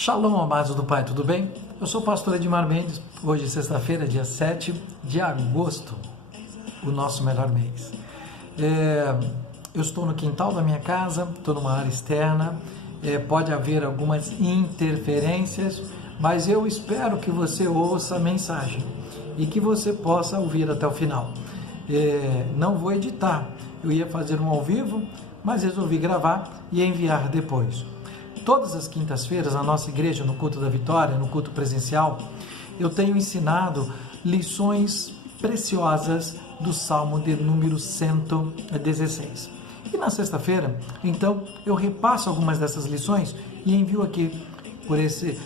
Shalom, amados do Pai, tudo bem? Eu sou o pastor Edmar Mendes, hoje sexta-feira, dia 7 de agosto, o nosso melhor mês. Eu estou no quintal da minha casa, estou numa área externa, pode haver algumas interferências, mas eu espero que você ouça a mensagem e que você possa ouvir até o final. Não vou editar, eu ia fazer um ao vivo, mas resolvi gravar e enviar depois. Todas as quintas-feiras, na nossa igreja, no culto da vitória, no culto presencial, eu tenho ensinado lições preciosas do Salmo de número 116. E na sexta-feira, então, eu repasso algumas dessas lições e envio aqui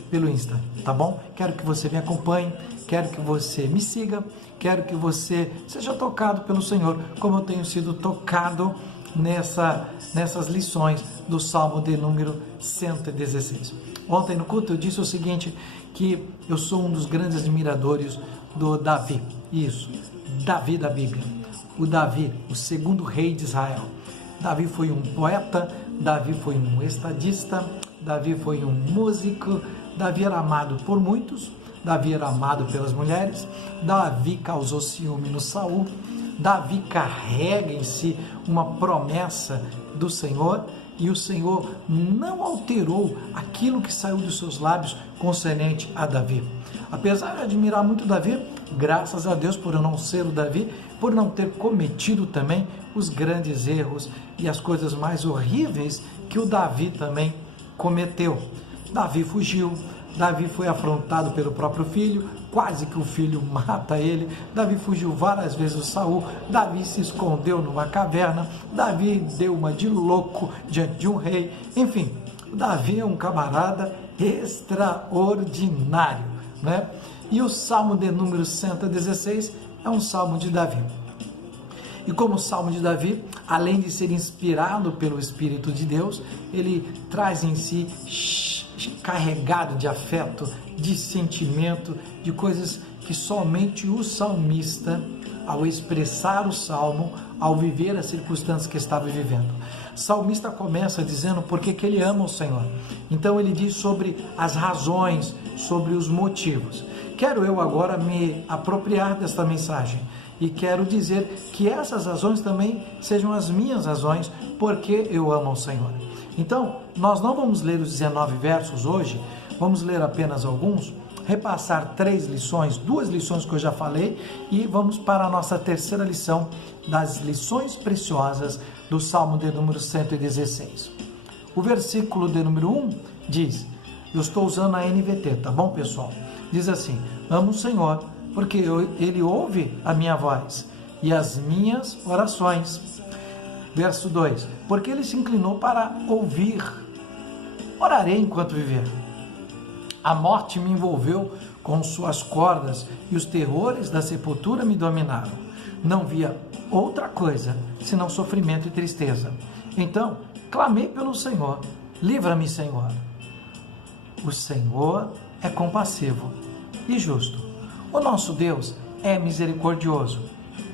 pelo Insta, tá bom? Quero que você me acompanhe, quero que você me siga, quero que você seja tocado pelo Senhor, como eu tenho sido tocado nessas lições do Salmo de número 116. Ontem no culto eu disse o seguinte, que eu sou um dos grandes admiradores do Davi. Isso, Davi da Bíblia. O Davi, o segundo rei de Israel. Davi foi um poeta, Davi foi um estadista, Davi foi um músico, Davi era amado por muitos, Davi era amado pelas mulheres, Davi causou ciúme no Saul, Davi carrega em si uma promessa do Senhor e o Senhor não alterou aquilo que saiu dos seus lábios concernente a Davi. Apesar de admirar muito Davi, graças a Deus por eu não ser o Davi, por não ter cometido também os grandes erros e as coisas mais horríveis que o Davi também cometeu. Davi fugiu, Davi foi afrontado pelo próprio filho, quase que o filho mata ele. Davi fugiu várias vezes do Saul, Davi se escondeu numa caverna, Davi deu uma de louco diante de um rei. Enfim, Davi é um camarada extraordinário, né? E o Salmo de número 116 é um Salmo de Davi. E como o Salmo de Davi, além de ser inspirado pelo Espírito de Deus, ele traz em si carregado de afeto, de sentimento, de coisas que somente o salmista, ao expressar o salmo, ao viver as circunstâncias que estava vivendo. O salmista começa dizendo por que ele ama o Senhor. Então ele diz sobre as razões, sobre os motivos. Quero eu agora me apropriar desta mensagem e quero dizer que essas razões também sejam as minhas razões porque eu amo o Senhor. Então, nós não vamos ler os 19 versos hoje, vamos ler apenas alguns, repassar 3 lições, 2 lições que eu já falei, e vamos para a nossa terceira lição das lições preciosas do Salmo de número 116. O versículo de número 1 diz, eu estou usando a NVT, tá bom, pessoal? Diz assim, amo o Senhor, porque Ele ouve a minha voz e as minhas orações. Verso 2, porque ele se inclinou para ouvir, orarei enquanto viver. A morte me envolveu com suas cordas e os terrores da sepultura me dominaram. Não via outra coisa senão sofrimento e tristeza. Então, clamei pelo Senhor, livra-me, Senhor. O Senhor é compassivo e justo. O nosso Deus é misericordioso.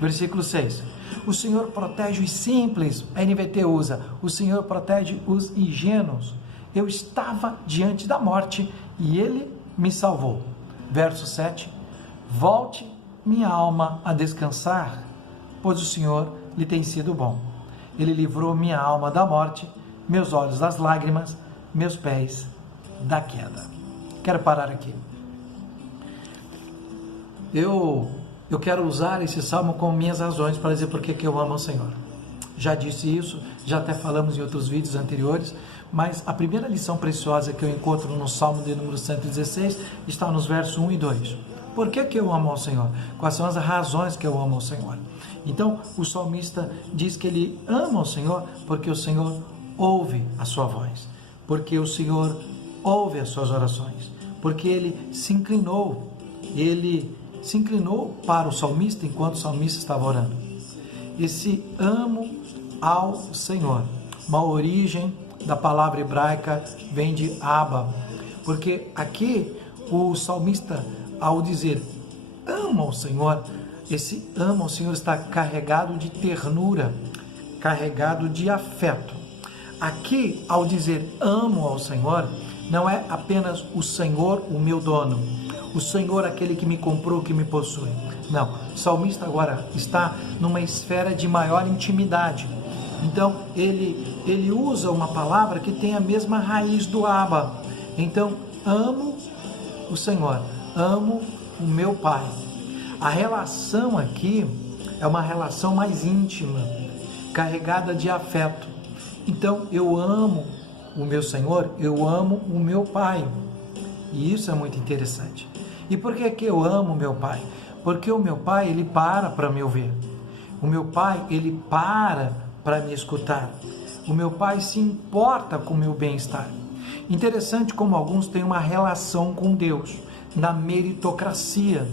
Versículo 6. O Senhor protege os simples, a NVT usa, o Senhor protege os ingênuos. Eu estava diante da morte e Ele me salvou. Verso 7, volte minha alma a descansar, pois o Senhor lhe tem sido bom. Ele livrou minha alma da morte, meus olhos das lágrimas, meus pés da queda. Quero parar aqui. Eu quero usar esse salmo como minhas razões para dizer por que eu amo o Senhor. Já disse isso, já até falamos em outros vídeos anteriores, mas a primeira lição preciosa que eu encontro no Salmo de número 116 está nos versos 1 e 2. Por que eu amo ao Senhor? Quais são as razões que eu amo ao Senhor? Então, o salmista diz que ele ama o Senhor porque o Senhor ouve a sua voz, porque o Senhor ouve as suas orações, porque ele se inclinou para o salmista enquanto o salmista estava orando. Esse amo ao Senhor, uma origem da palavra hebraica vem de Abba, porque aqui o salmista, ao dizer ama ao Senhor, esse ama ao Senhor está carregado de ternura, carregado de afeto. Aqui, ao dizer amo ao Senhor, não é apenas o Senhor, o meu dono, o Senhor, aquele que me comprou, que me possui. Não, o salmista agora está numa esfera de maior intimidade. Então, ele usa uma palavra que tem a mesma raiz do Abba. Então, amo o Senhor, amo o meu Pai. A relação aqui é uma relação mais íntima, carregada de afeto. Então, eu amo o meu Senhor, eu amo o meu Pai. E isso é muito interessante. E por que eu amo o meu Pai? Porque o meu Pai, ele para me ouvir. O meu Pai, ele para me escutar. O meu Pai se importa com o meu bem-estar. Interessante como alguns têm uma relação com Deus na meritocracia.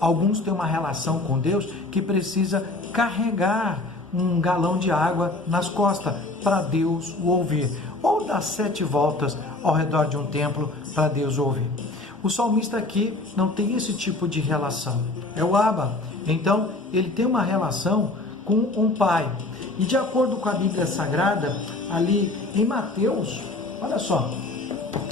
Alguns têm uma relação com Deus que precisa carregar um galão de água nas costas para Deus o ouvir, ou dar 7 voltas ao redor de um templo para Deus o ouvir. O salmista aqui não tem esse tipo de relação, é o Abba. Então ele tem uma relação com um pai. E de acordo com a Bíblia Sagrada, ali em Mateus, olha só,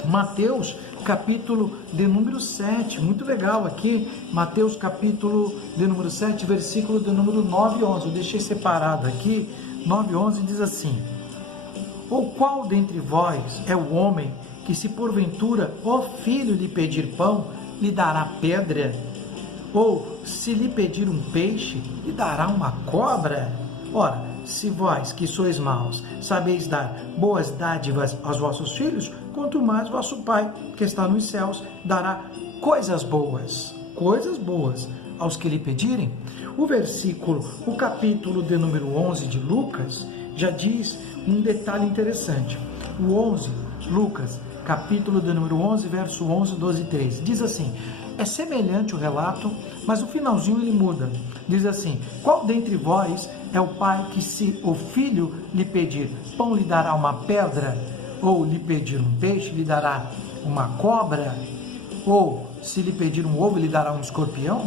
Mateus capítulo de número 7, muito legal aqui, Mateus capítulo de número 7, versículo de número 9 e 11, eu deixei separado aqui, 9 e 11 diz assim: ou qual dentre vós é o homem que, se porventura o filho lhe pedir pão, lhe dará pedra? Ou se lhe pedir um peixe, lhe dará uma cobra? Ora, se vós, que sois maus, sabeis dar boas dádivas aos vossos filhos, quanto mais vosso Pai, que está nos céus, dará coisas boas aos que lhe pedirem. O capítulo de número 11 de Lucas, já diz um detalhe interessante. O 11, Lucas, capítulo de número 11, verso 11, 12 e 13, diz assim: é semelhante o relato, mas o finalzinho ele muda. Diz assim: qual dentre vós é o pai que, se o filho lhe pedir pão, lhe dará uma pedra? Ou lhe pedir um peixe, lhe dará uma cobra? Ou se lhe pedir um ovo, lhe dará um escorpião?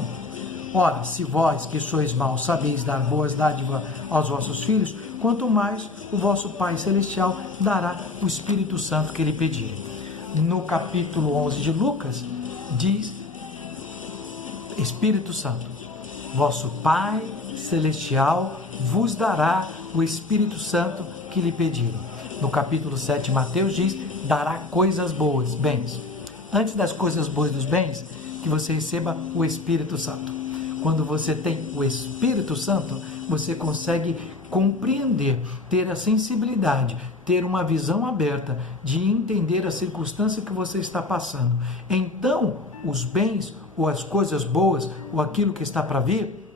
Ora, se vós, que sois maus, sabeis dar boas dádivas aos vossos filhos, quanto mais o vosso Pai Celestial dará o Espírito Santo que lhe pedir. No capítulo 11 de Lucas, diz: Espírito Santo, vosso Pai Celestial vos dará o Espírito Santo que lhe pedirem. No capítulo 7, Mateus diz: dará coisas boas, bens. Antes das coisas boas dos bens, que você receba o Espírito Santo. Quando você tem o Espírito Santo, você consegue compreender, ter a sensibilidade, ter uma visão aberta de entender a circunstância que você está passando. Então, os bens ou as coisas boas ou aquilo que está para vir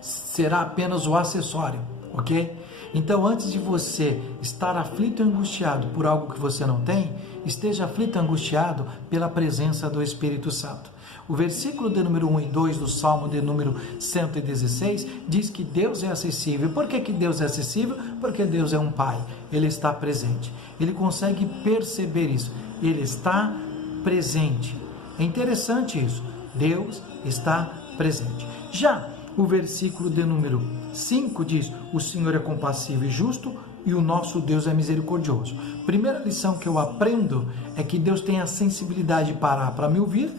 será apenas o acessório, ok? Então, antes de você estar aflito e angustiado por algo que você não tem, esteja aflito e angustiado pela presença do Espírito Santo. O versículo de número 1 e 2 do Salmo de número 116 diz que Deus é acessível. Por que Deus é acessível? Porque Deus é um Pai, Ele está presente. Ele consegue perceber isso, Ele está presente. É interessante isso, Deus está presente. Já o versículo de número 5 diz: o Senhor é compassivo e justo e o nosso Deus é misericordioso. Primeira lição que eu aprendo é que Deus tem a sensibilidade de parar para me ouvir,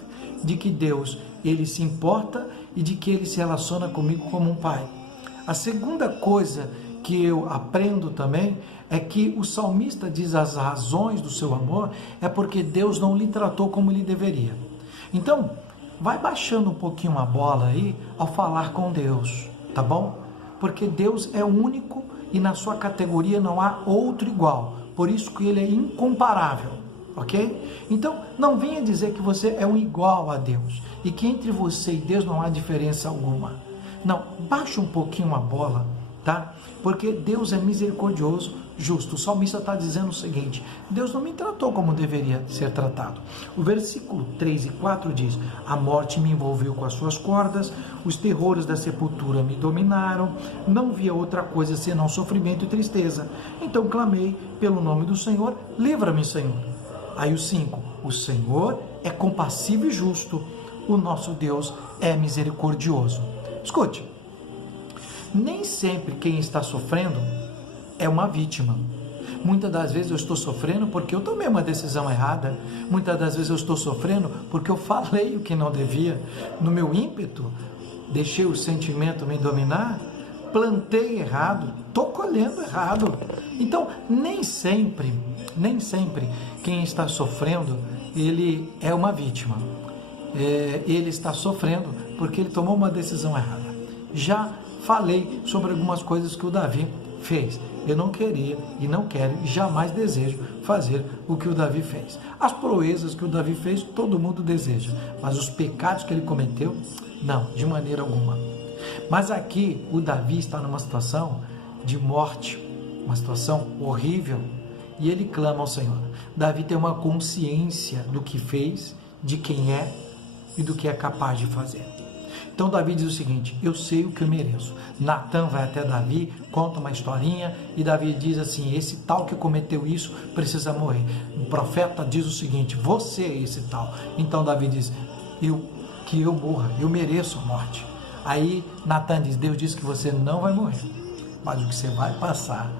de que Deus, Ele se importa e de que Ele se relaciona comigo como um pai. A segunda coisa que eu aprendo também é que o salmista diz as razões do seu amor é porque Deus não lhe tratou como ele deveria. Então, vai baixando um pouquinho a bola aí ao falar com Deus, tá bom? Porque Deus é único e na sua categoria não há outro igual. Por isso que Ele é incomparável, ok? Então, não venha dizer que você é um igual a Deus e que entre você e Deus não há diferença alguma. Não, baixa um pouquinho a bola, tá? Porque Deus é misericordioso, justo. O salmista está dizendo o seguinte: Deus não me tratou como deveria ser tratado. O versículo 3 e 4 diz: a morte me envolveu com as suas cordas, os terrores da sepultura me dominaram, não via outra coisa senão sofrimento e tristeza. Então clamei pelo nome do Senhor, livra-me, Senhor. Aí o 5, o Senhor é compassivo e justo, o nosso Deus é misericordioso. Escute, nem sempre quem está sofrendo é uma vítima. Muitas das vezes eu estou sofrendo porque eu tomei uma decisão errada. Muitas das vezes eu estou sofrendo porque eu falei o que não devia. No meu ímpeto, deixei o sentimento me dominar, plantei errado, estou colhendo errado. Então, nem sempre quem está sofrendo, ele é uma vítima. Ele está sofrendo porque ele tomou uma decisão errada. Já falei sobre algumas coisas que o Davi fez. Eu não queria e não quero e jamais desejo fazer o que o Davi fez. As proezas que o Davi fez, todo mundo deseja. Mas os pecados que ele cometeu, não, de maneira alguma. Mas aqui o Davi está numa situação de morte, uma situação horrível, e ele clama ao Senhor. Davi tem uma consciência do que fez, de quem é e do que é capaz de fazer. Então Davi diz o seguinte: eu sei o que eu mereço. Natan vai até Davi, conta uma historinha, e Davi diz assim: esse tal que cometeu isso precisa morrer. O profeta diz o seguinte: você é esse tal. Então Davi diz: que eu morra, eu mereço a morte. Aí Natan diz: Deus diz que você não vai morrer, mas o que você vai passar,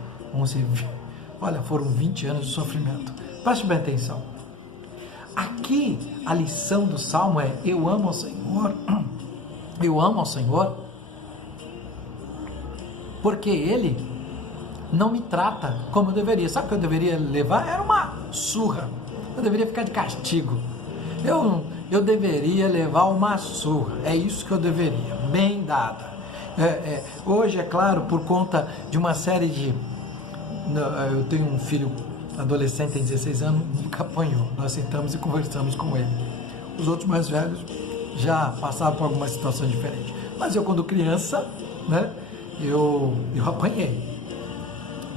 olha, foram 20 anos de sofrimento. Preste bem atenção. Aqui a lição do Salmo é: eu amo ao Senhor, eu amo ao Senhor, porque Ele não me trata como eu deveria. Sabe o que eu deveria levar? Era uma surra. Eu deveria ficar de castigo. Eu deveria levar uma surra. É isso que eu deveria, bem dada. Hoje, é claro, por conta de uma série de... Eu tenho um filho adolescente, tem 16 anos, nunca apanhou. Nós sentamos e conversamos com ele. Os outros mais velhos já passaram por alguma situação diferente. Mas eu, quando criança, né, eu apanhei.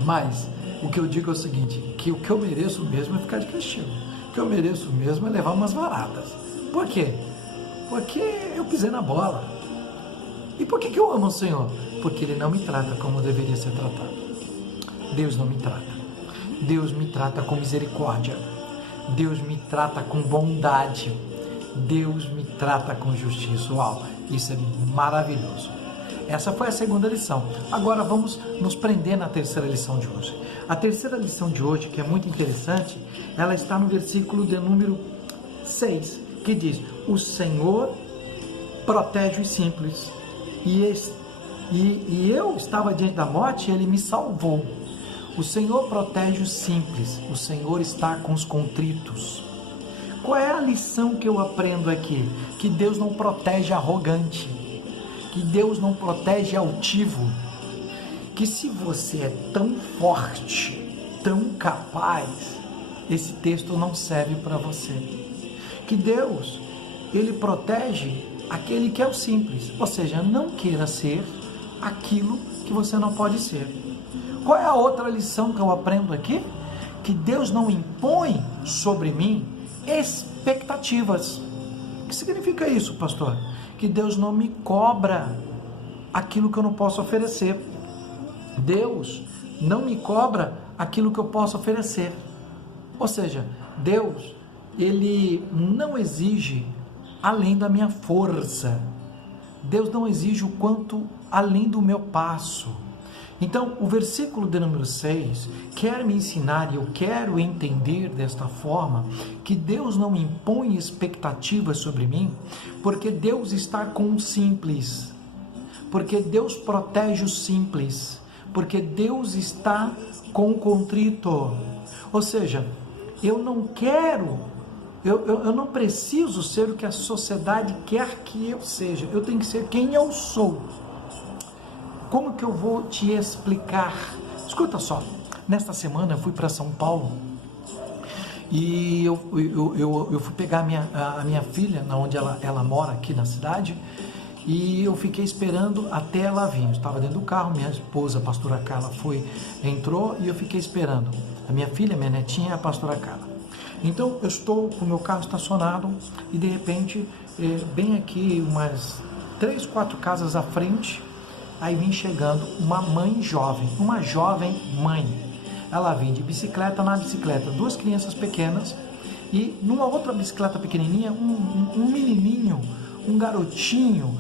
Mas o que eu digo é o seguinte: que o que eu mereço mesmo é ficar de castigo. O que eu mereço mesmo é levar umas varadas. Por quê? Porque eu pisei na bola. E por que eu amo o Senhor? Porque Ele não me trata como deveria ser tratado. Deus não me trata. Deus me trata com misericórdia. Deus me trata com bondade. Deus me trata com justiça. Uau, isso é maravilhoso. Essa foi a segunda lição. Agora vamos nos prender na terceira lição de hoje. A terceira lição de hoje, que é muito interessante, ela está no versículo de número 6, que diz: o Senhor protege os simples. E eu estava diante da morte e Ele me salvou. O Senhor protege os simples. O Senhor está com os contritos. Qual é a lição que eu aprendo aqui? Que Deus não protege arrogante. Que Deus não protege altivo. Que se você é tão forte, tão capaz, esse texto não serve para você. Que Deus, Ele protege aquele que é o simples. Ou seja, não queira ser aquilo que você não pode ser. Qual é a outra lição que eu aprendo aqui? Que Deus não impõe sobre mim expectativas. O que significa isso, pastor? Que Deus não me cobra aquilo que eu não posso oferecer. Deus não me cobra aquilo que eu posso oferecer. Ou seja, Deus, Ele não exige além da minha força. Deus não exige o quanto além do meu passo. Então, o versículo de número 6 quer me ensinar, e eu quero entender desta forma, que Deus não impõe expectativas sobre mim, porque Deus está com o simples, porque Deus protege o simples, porque Deus está com o contrito. Ou seja, eu não quero, eu não preciso ser o que a sociedade quer que eu seja, eu tenho que ser quem eu sou. Como que eu vou te explicar? Escuta só, nesta semana eu fui para São Paulo e eu fui pegar a minha filha, onde ela mora aqui na cidade, e eu fiquei esperando até ela vir. Eu estava dentro do carro, minha esposa, a pastora Carla, entrou e eu fiquei esperando. A minha filha, minha netinha, a pastora Carla. Então eu estou com o meu carro estacionado e de repente, bem aqui, umas 3, 4 casas à frente, aí vem chegando uma mãe jovem, uma jovem mãe. Ela vem de bicicleta, na bicicleta 2 crianças pequenas, e numa outra bicicleta pequenininha, um menininho, um garotinho,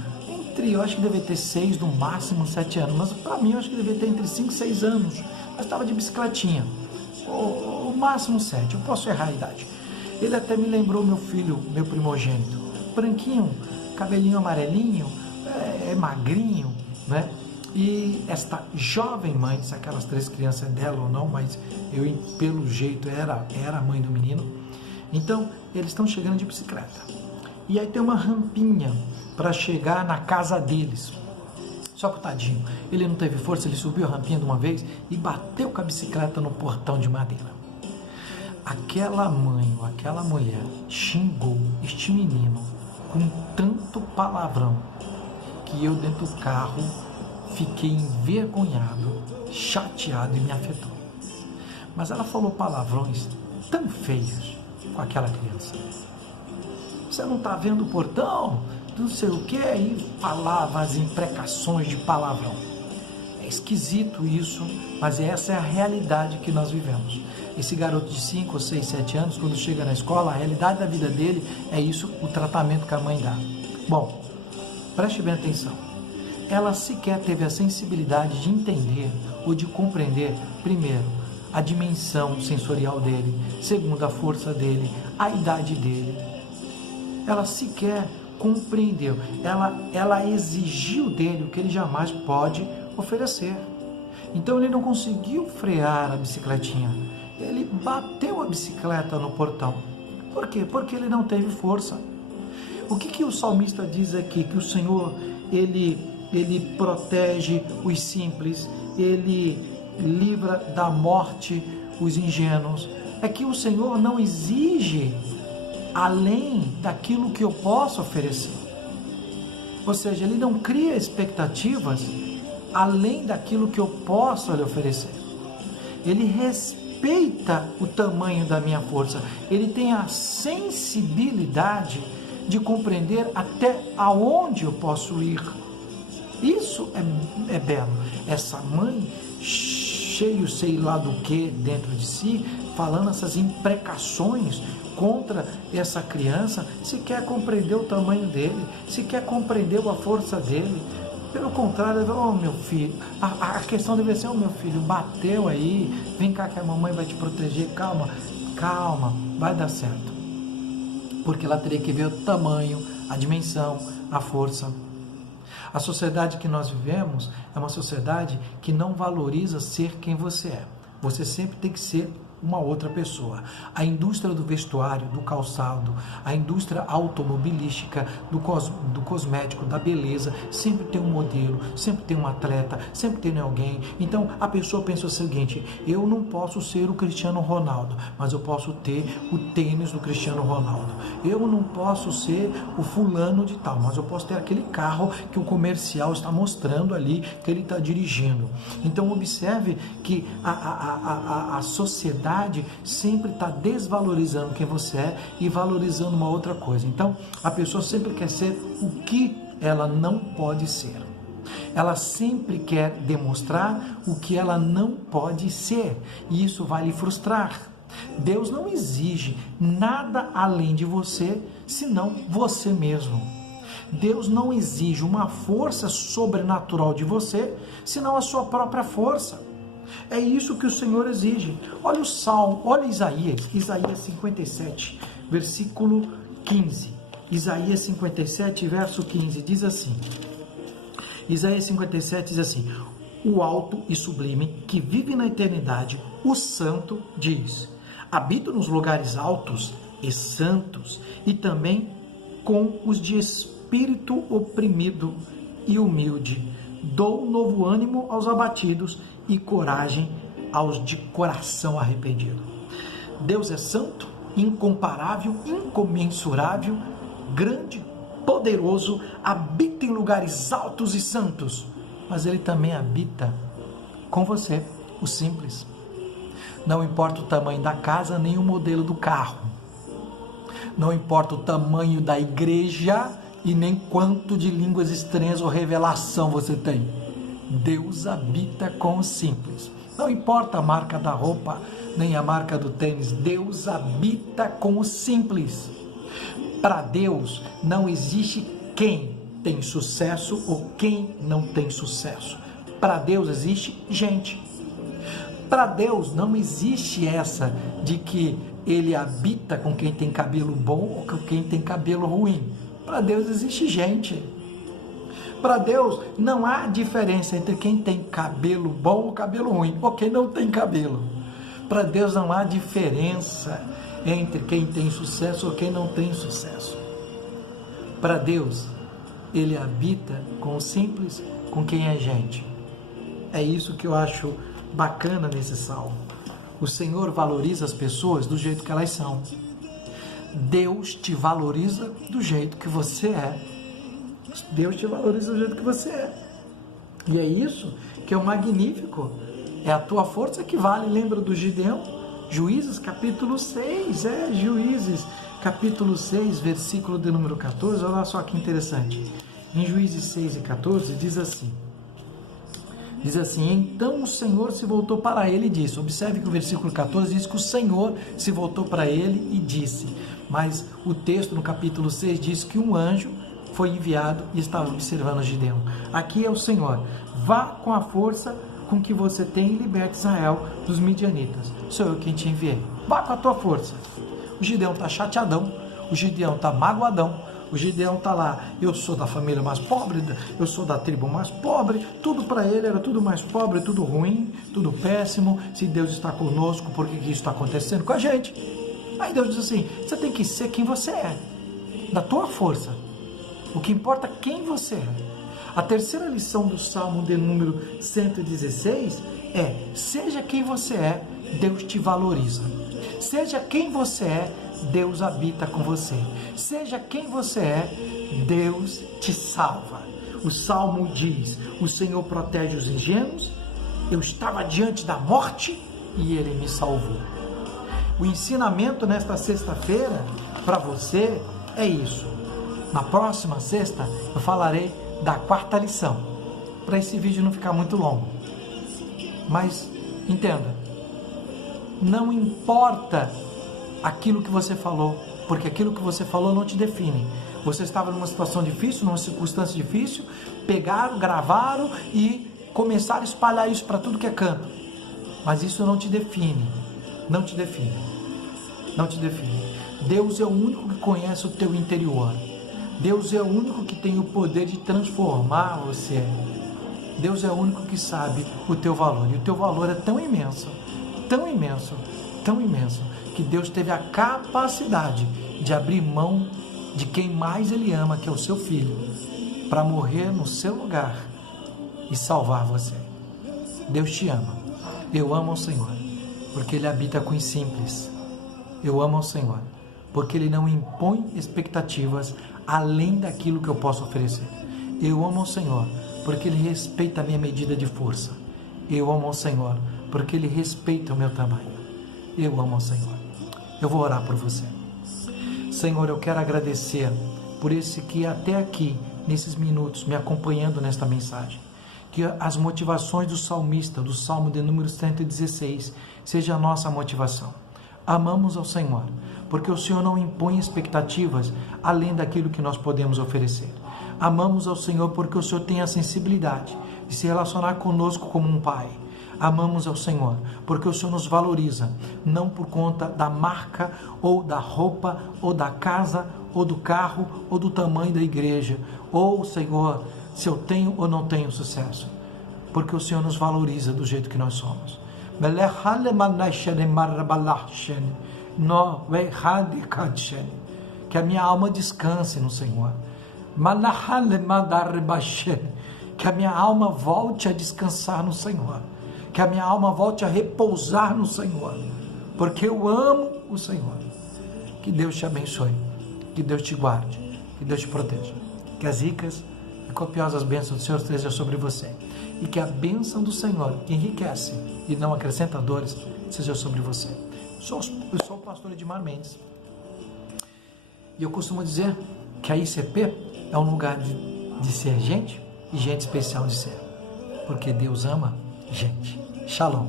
eu acho que devia ter 6, no máximo 7 anos, mas para mim eu acho que devia ter entre 5 e 6 anos, mas estava de bicicletinha. ou máximo 7, eu posso errar a idade. Ele até me lembrou meu filho, meu primogênito, branquinho, cabelinho amarelinho, magrinho, né? E esta jovem mãe, se aquelas 3 crianças dela ou não, mas eu, pelo jeito, era a mãe do menino. Então, eles estão chegando de bicicleta. E aí tem uma rampinha para chegar na casa deles. Só que o tadinho, ele não teve força, ele subiu a rampinha de uma vez e bateu com a bicicleta no portão de madeira. Aquela mãe ou aquela mulher xingou este menino com tanto palavrão que eu dentro do carro fiquei envergonhado, chateado e me afetou. Mas ela falou palavrões tão feios com aquela criança. Você não está vendo o portão? Não sei o que, e falava as imprecações de palavrão. É esquisito isso, mas essa é a realidade que nós vivemos. Esse garoto de 5, 6, 7 anos, quando chega na escola, a realidade da vida dele é isso, o tratamento que a mãe dá. Bom, preste bem atenção. Ela sequer teve a sensibilidade de entender ou de compreender, primeiro, a dimensão sensorial dele, segundo, a força dele, a idade dele. Ela sequer compreendeu, ela exigiu dele o que ele jamais pode oferecer. Então ele não conseguiu frear a bicicletinha, ele bateu a bicicleta no portão. Por quê? Porque ele não teve força. O que o salmista diz aqui? Que o Senhor, ele protege os simples, ele livra da morte os ingênuos. É que o Senhor não exige além daquilo que eu posso oferecer. Ou seja, ele não cria expectativas além daquilo que eu posso lhe oferecer. Ele respeita o tamanho da minha força. Ele tem a sensibilidade de compreender até aonde eu posso ir. Isso é belo. Essa mãe, cheio sei lá do que dentro de si, falando essas imprecações contra essa criança, se quer compreender o tamanho dele, se quer compreender a força dele. Pelo contrário, oh meu filho, a questão deve ser, oh meu filho, bateu aí, vem cá que a mamãe vai te proteger, calma, vai dar certo. Porque ela teria que ver o tamanho, a dimensão, a força. A sociedade que nós vivemos é uma sociedade que não valoriza ser quem você é. Você sempre tem que ser uma outra pessoa. A indústria do vestuário, do calçado, a indústria automobilística, do cosmético, da beleza, sempre tem um modelo, sempre tem um atleta, sempre tem alguém. Então a pessoa pensa o seguinte: eu não posso ser o Cristiano Ronaldo, mas eu posso ter o tênis do Cristiano Ronaldo. Eu não posso ser o fulano de tal, mas eu posso ter aquele carro que o comercial está mostrando ali que ele está dirigindo. Então observe que a sociedade sempre está desvalorizando quem você é e valorizando uma outra coisa. Então, a pessoa sempre quer ser o que ela não pode ser. Ela sempre quer demonstrar o que ela não pode ser. E isso vai lhe frustrar. Deus não exige nada além de você, senão você mesmo. Deus não exige uma força sobrenatural de você, senão a sua própria força. É isso que o Senhor exige. Olha o Salmo, olha Isaías 57, versículo 15. Isaías 57, verso 15, diz assim. Isaías 57 diz assim: o alto e sublime, que vive na eternidade, o santo diz: habito nos lugares altos e santos, e também com os de espírito oprimido e humilde. Dou novo ânimo aos abatidos e coragem aos de coração arrependido. Deus é santo, incomparável, incomensurável, grande, poderoso, habita em lugares altos e santos, mas Ele também habita com você, o simples. Não importa o tamanho da casa, nem o modelo do carro. Não importa o tamanho da igreja e nem quanto de línguas estranhas ou revelação você tem. Deus habita com os simples. Não importa a marca da roupa, nem a marca do tênis. Deus habita com os simples. Para Deus não existe quem tem sucesso ou quem não tem sucesso. Para Deus existe gente. Para Deus não existe essa de que ele habita com quem tem cabelo bom ou com quem tem cabelo ruim. Para Deus existe gente. Para Deus não há diferença entre quem tem cabelo bom ou cabelo ruim, ou quem não tem cabelo. Para Deus não há diferença entre quem tem sucesso ou quem não tem sucesso. Para Deus, ele habita com o simples, com quem é gente. É isso que eu acho bacana nesse salmo. O Senhor valoriza as pessoas do jeito que elas são. Deus te valoriza do jeito que você é. Deus te valoriza do jeito que você é. E é isso que é o magnífico. É a tua força que vale. Lembra do Gideão? Juízes capítulo 6. Juízes capítulo 6, versículo de número 14. Olha só que interessante. Em Juízes 6 e 14 diz assim. Então o Senhor se voltou para ele e disse. Observe que o versículo 14 diz que o Senhor se voltou para ele e disse. Mas o texto no capítulo 6 diz que um anjo foi enviado e estava observando Gideão. Aqui é o Senhor. Vá com a força com que você tem e liberte Israel dos midianitas. Sou eu quem te enviei. Vá com a tua força. O Gideão está chateadão. O Gideão está magoadão. O Gideão está lá, eu sou da família mais pobre, eu sou da tribo mais pobre, tudo para ele era tudo mais pobre, tudo ruim, tudo péssimo. Se Deus está conosco, por que isso está acontecendo com a gente? Aí Deus diz assim, você tem que ser quem você é, da tua força. O que importa é quem você é. A terceira lição do Salmo de número 116 é, seja quem você é, Deus te valoriza. Seja quem você é, Deus habita com você. Seja quem você é, Deus te salva. O Salmo diz, o Senhor protege os ingênuos, eu estava diante da morte e Ele me salvou. O ensinamento nesta sexta-feira para você é isso. Na próxima sexta eu falarei da quarta lição, para esse vídeo não ficar muito longo. Mas entenda, não importa aquilo que você falou, porque aquilo que você falou não te define. Você estava numa situação difícil, numa circunstância difícil, pegaram, gravaram e começaram a espalhar isso para tudo que é canto. Mas isso não te define, não te define, não te define. Deus é o único que conhece o teu interior. Deus é o único que tem o poder de transformar você. Deus é o único que sabe o teu valor. E o teu valor é tão imenso, tão imenso, tão imenso, que Deus teve a capacidade de abrir mão de quem mais Ele ama, que é o seu filho, para morrer no seu lugar e salvar você. Deus te ama. Eu amo o Senhor, porque Ele habita com os simples. Eu amo o Senhor, porque Ele não impõe expectativas além daquilo que eu posso oferecer. Eu amo o Senhor, porque Ele respeita a minha medida de força. Eu amo o Senhor, porque Ele respeita o meu tamanho. Eu amo o Senhor. Eu vou orar por você. Senhor, eu quero agradecer por esse que até aqui, nesses minutos, me acompanhando nesta mensagem. Que as motivações do salmista, do Salmo de número 116, seja a nossa motivação. Amamos ao Senhor, porque o Senhor não impõe expectativas além daquilo que nós podemos oferecer. Amamos ao Senhor porque o Senhor tem a sensibilidade de se relacionar conosco como um pai. Amamos ao Senhor, porque o Senhor nos valoriza, não por conta da marca, ou da roupa, ou da casa, ou do carro, ou do tamanho da igreja, ou, Senhor, se eu tenho ou não tenho sucesso, porque o Senhor nos valoriza do jeito que nós somos. Que a minha alma descanse no Senhor. Que a minha alma volte a descansar no Senhor. Que a minha alma volte a repousar no Senhor, porque eu amo o Senhor. Que Deus te abençoe, que Deus te guarde, que Deus te proteja, que as ricas e copiosas bênçãos do Senhor estejam sobre você, e que a bênção do Senhor, que enriquece e não acrescenta dores, seja sobre você. Eu sou o pastor Edmar Mendes, e eu costumo dizer que a ICP é um lugar de ser gente, e gente especial de ser, porque Deus ama gente. Shalom.